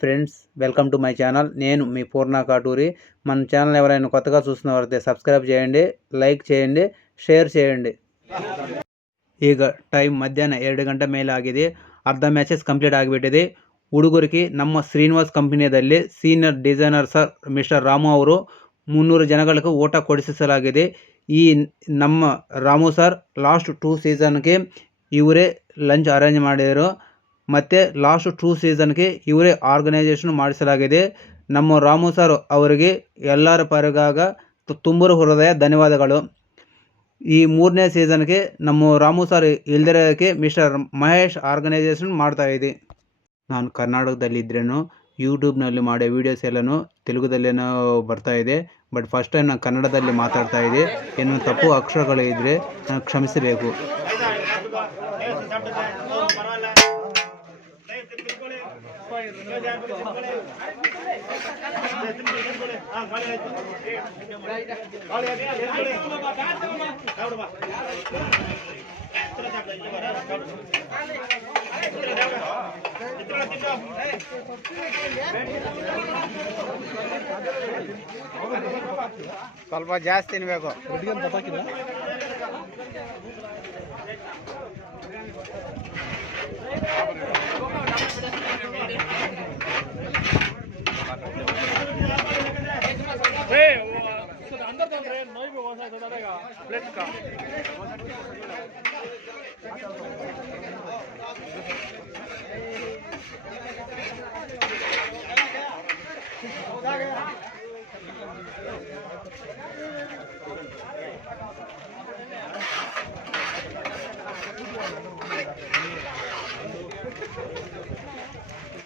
Friends, welcome to my channel. నేను మీ పూర్ణ కాటూరి. మన channel ఎవరైనా కొత్తగా చూస్తున్నవారైతే సబ్స్క్రైబ್ చేయండి, లైಕ್ చేయండి, ಶೇರ್ చేయండి. ಈಗ ಟೈಮ್ ಮಧ್ಯಾಹ್ನ 2 ಗಂಟೆ ಮೇಲೆ ಆಗಿದೆ. ಅರ್ಧ ಮ್ಯಾಚಸ್ ಕಂಪ್ಲೀಟ್ ಆಗಿಬಿಟ್ಟಿದೆ. ಹುಡುಗರಿಗೆ ನಮ್ಮ ಶ್ರೀನಿವಾಸ್ ಕಂಪನಿಯಲ್ಲಿ senior designer sir mister Ramu ಅವರು 300 ಜನಗಳಿಗೆ ಊಟ ಕೊಡಿಸಲಾಗಿದೆ. ಈ ನಮ್ಮ ರಾಮು ಸರ್ ಲಾಸ್ಟ್ 2 ಸೀಸನ್ಗೆ ಇವರೇ ಲಂಚ್ ಅರೇಂಜ್ ಮಾಡಿದರು ಮತ್ತು ಲಾಸ್ಟ್ 2 ಸೀಸನ್ಗೆ ಇವರೇ ಆರ್ಗನೈಸೇಷನ್ ಮಾಡಿಸಲಾಗಿದೆ. ನಮ್ಮ ರಾಮು ಸರ್ ಅವರಿಗೆ ಎಲ್ಲರ ಪರಗಾಗ ತುಂಬ ಹೃದಯ ಧನ್ಯವಾದಗಳು. ಈ 3ನೇ ಸೀಸನ್ಗೆ ನಮ್ಮ ರಾಮು ಸರ್ ಇಲ್ದಿರೋಕ್ಕೆ ಮಿಸ್ಟರ್ ಮಹೇಶ್ ಆರ್ಗನೈಸೇಷನ್ ಮಾಡ್ತಾಯಿದೆ. ನಾನು ಕರ್ನಾಟಕದಲ್ಲಿದ್ರೇನು ಯೂಟ್ಯೂಬ್ನಲ್ಲಿ ಮಾಡೋ ವೀಡಿಯೋಸ್ ಎಲ್ಲನೂ ತೆಲುಗುದಲ್ಲೇನೋ ಬರ್ತಾಯಿದೆ. ಬಟ್ ಫಸ್ಟ್ ಟೈಮ್ ನಾನು ಕನ್ನಡದಲ್ಲಿ ಮಾತಾಡ್ತಾ ಇದ್ದೆ. ಏನೋ ತಪ್ಪು ಅಕ್ಷರಗಳಿದ್ದರೆ ನಾನು ಕ್ಷಮಿಸಬೇಕು. ಸ್ವಲ್ಪ ಜಾಸ್ತಿ ತಿನ್ಬೇಕು.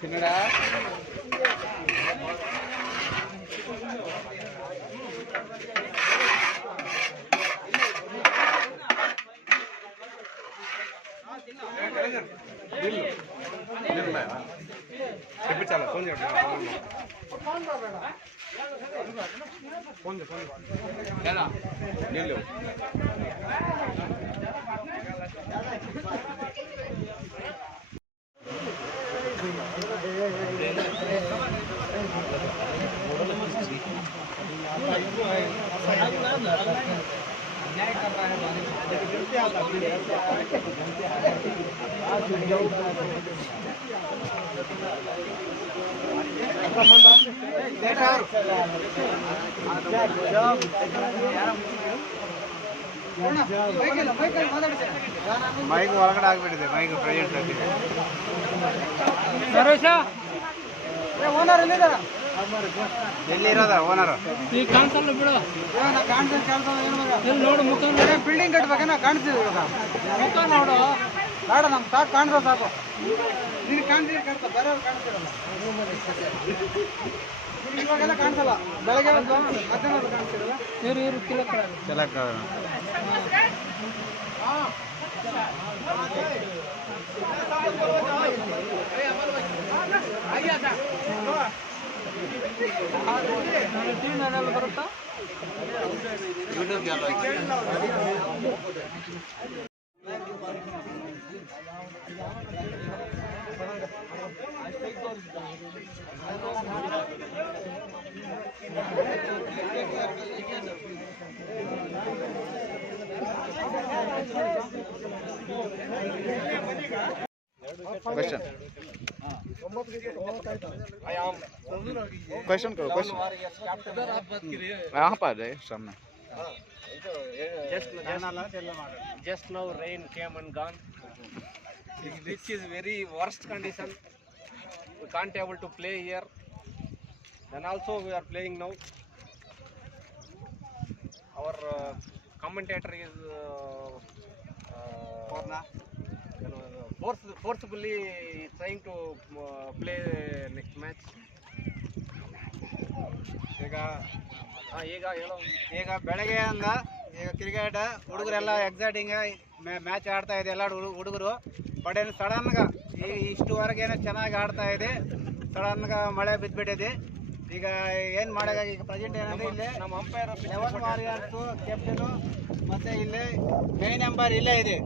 ತಿನ್ನಡಾ ಮೈಕ್ ಒಳಗಡೆ ಆಗ್ಬಿಟ್ಟಿದೆ. ಮೈಕ್ ಪ್ರೆಸೆಂಟ್ ಆಗಿದೆ. ಓನರ್ ಎಲ್ಲಿದ್ದಾರ? ಎಲ್ಲಿರೋದ ಓನರ್? ಈಗ ಕಾಣಿಸಲ್ಲ ಬಿಡು. ನೋಡು ಮುಖ ನೋಡಿ. ಬಿಲ್ಡಿಂಗ್ ಕಟ್ಬೇಕೇನ? ಕಾಣಿಸ್ತಿದೆ ಇವಾಗ ಮುಖ ನೋಡು. ಬೇಡ, ನಮ್ಗೆ ಸಾಕು ಕಾಣಿಸೋ ಸಾಕು. ನೀನು ಕಾಣಿಸಿದ್ರೆ ಕಾಣ್ತಾ, ಬೇರೆಯವ್ರು ಕಾಣಿಸ್ತಿರಲ್ಲ. ಇವಾಗೆಲ್ಲ ಕಾಣಿಸಲ್ಲ. ಬೆಳಗ್ಗೆ ಒಂದು ಮಧ್ಯಾಹ್ನ ಕಾಣಿಸ್ತಿರಲ್ಲ. ಇವರು ತಿಲಕ್ ಬರುತ್ತಾ क्वेश्चन क्वेश्चन करो. क्वेश्चन यहाँ पर है सामने. Just now rain came and gone. This is very worst condition. We can't able to play here. Then also we are playing now. Our commentator is forcibly trying to play next match. ಈಗ ಬೆಳಗ್ಗೆಯಿಂದ ಈಗ cricket ಹುಡುಗರೆಲ್ಲ exciting match ಆಡ್ತಾ ಇದೆ. ಎಲ್ಲ ಹುಡುಗರು but ಏನು ಸಡನ್ಗೆ ಇಷ್ಟುವರೆಗೇನೋ ಚೆನ್ನಾಗಿ ಆಡ್ತಾ ಇದೆ. ಸಡನ್ಗೆ ಮಳೆ ಬಿದ್ದುಬಿಟ್ಟಿದೆ. ಈಗ ಏನು ಮಾಡೋದಾಗ ಈಗ ಪ್ರೆಸೆಂಟ್ ಏನಂದರೆ ಇಲ್ಲಿ ನಮ್ಮ ಅಂಪೈರ್ 11 ವಾರಿಯರ್ಸು ಕ್ಯಾಪ್ಟನು ಮತ್ತು ಇಲ್ಲಿ ಮೇನ್ ಅಂಪೈರ್ ಇಲ್ಲೇ ಇದೆ.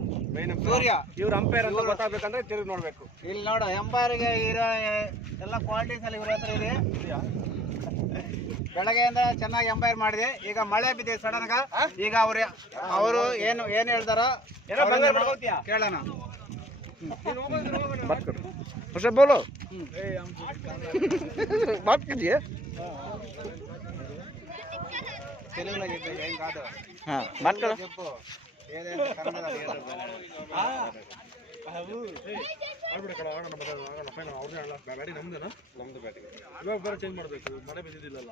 ಸೂರ್ಯ ಇವ್ರ ಅಂಪೈರ್ ಅಂತ ಗೊತ್ತಾಗಬೇಕಂದ್ರೆ ತಿರುಗಿ ನೋಡ್ಬೇಕು. ಇಲ್ಲಿ ನೋಡು ಎಂಪೈರ್ಗೆ ಇರೋ ಎಲ್ಲ ಕ್ವಾಲಿಟೀಸ್ ಅಲ್ಲಿ ಇವ್ರ ಹತ್ರ ಇದೆ. ಬೆಳಗ್ಗೆಯಿಂದ ಚೆನ್ನಾಗಿ ಎಂಪೈರ್ ಮಾಡಿದೆ. ಈಗ ಮಳೆ ಬಿದ್ದಿದೆ ಸಡನ್ ಗ. ಈಗ ಅವರು ಏನು ಹೇಳ್ತಾರ ಕೇಳೋಣ. ಬೋಲೋ ಬಾತ್ कीजिए. తెలుగులో చెప్పు ఏం కాదు. बात करो. చెప్పు ఏదైనా కన్నడ ಇವಾಗ ಬೇರೆ ಚೇಂಜ್ ಮಾಡಬೇಕು. ಮಳೆ ಬಿದ್ದಿದ್ದಿಲ್ಲ.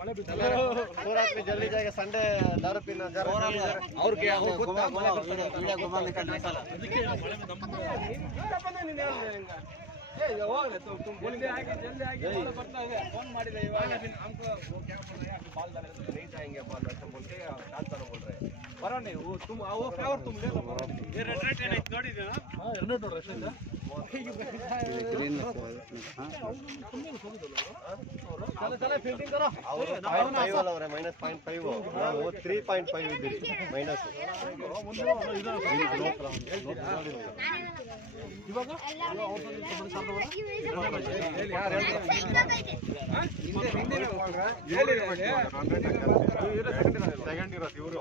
ಮಳೆ ಬಿದ್ದಿಲ್ಲ. ಜಲ್ದಿ ಜಾಗ ಸಂಡೇ ದಾರು ಪಿನ ಅವ್ರಿಗೆ फोन ಮಾಡಿದೆ ಇವಾಗ हमको वो क्या बोल रहे हैं अभी बाल डाले तो नहीं जाएंगे बाल ऐसा बोल के डांस करो बोल रहे हैं. बरा नहीं वो तुम वो फ्लेवर तुम ले लो. ये रेड रेड है ನೋಡಿದ್ದೀರಾ? हां ಎರಡು ನೋಡ್ರಿ ಅಷ್ಟೇ ಇದೆ. चलो चलो फील्डिंग करो. ಅವರು 0.5 ಅವರೇ -0.5 ನಾವು 3.5 ಇದ್ದೀವಿ ಮೈನಸ್. ಇವಾಗ ಸೆಕೆಂಡ್ ಇರೋದು ಇವರು.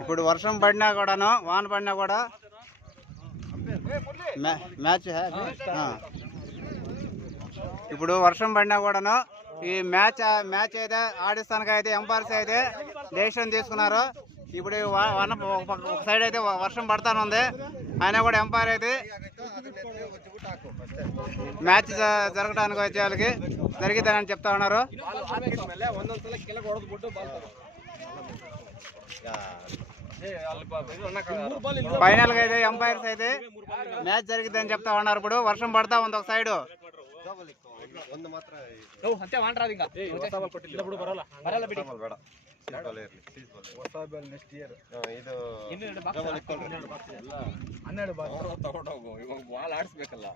ఇప్పుడు వర్షం పడినా కూడాను వాన పడినా కూడా మ్యాచ్ ఇప్పుడు వర్షం పడినా కూడాను ఈ మ్యాచ్ అయితే ఆడిస్తానికి అయితే ఎంపైర్స్ అయితే డెసిషన్ తీసుకున్నారు. ఇప్పుడు ఒక సైడ్ అయితే వర్షం పడతానే ఉంది, అయినా కూడా ఎంపైర్ అయితే మ్యాచ్ జరగడానికి వచ్చే వాళ్ళకి జరిగిద్దని చెప్తా ఉన్నారు. ఫైనల్ గా అయితే ఎంపైర్స్ అయితే మ్యాచ్ జరిగిద్దని చెప్తా ఉన్నారు. ఇప్పుడు వర్షం పడతా ఉంది ఒక సైడ్. ಆಡ್ಸ್ಬೇಕಲ್ಲ.